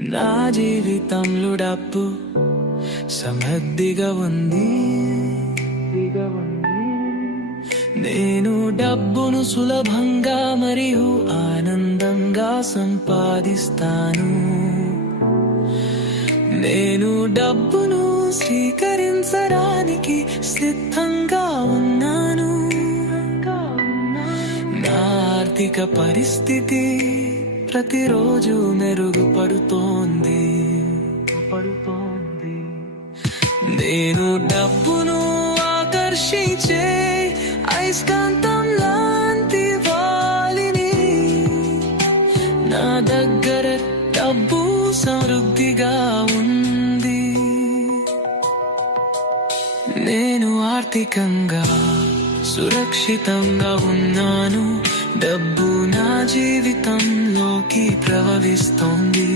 నా జీవితంలో డబ్బు సమృద్ధిగా ఉంది. నేను డబ్బును సులభంగా మరియు ఆనందంగా సంపాదిస్తాను. నేను డబ్బును స్వీకరించడానికి సిద్ధంగా ఉన్నాను. నా ఆర్థిక పరిస్థితి ప్రతిరోజు మెరుగుపడుతోంది. నేను డబ్బును ఆకర్షించే అయస్కాంతం లాంటి వాలిని. నా దగ్గర డబ్బు సమృద్ధిగా ఉంది. నేను ఆర్థికంగా సురక్షితంగా ఉన్నాను. డబ్బు నా జీవితంలోకి ప్రవహిస్తోంది.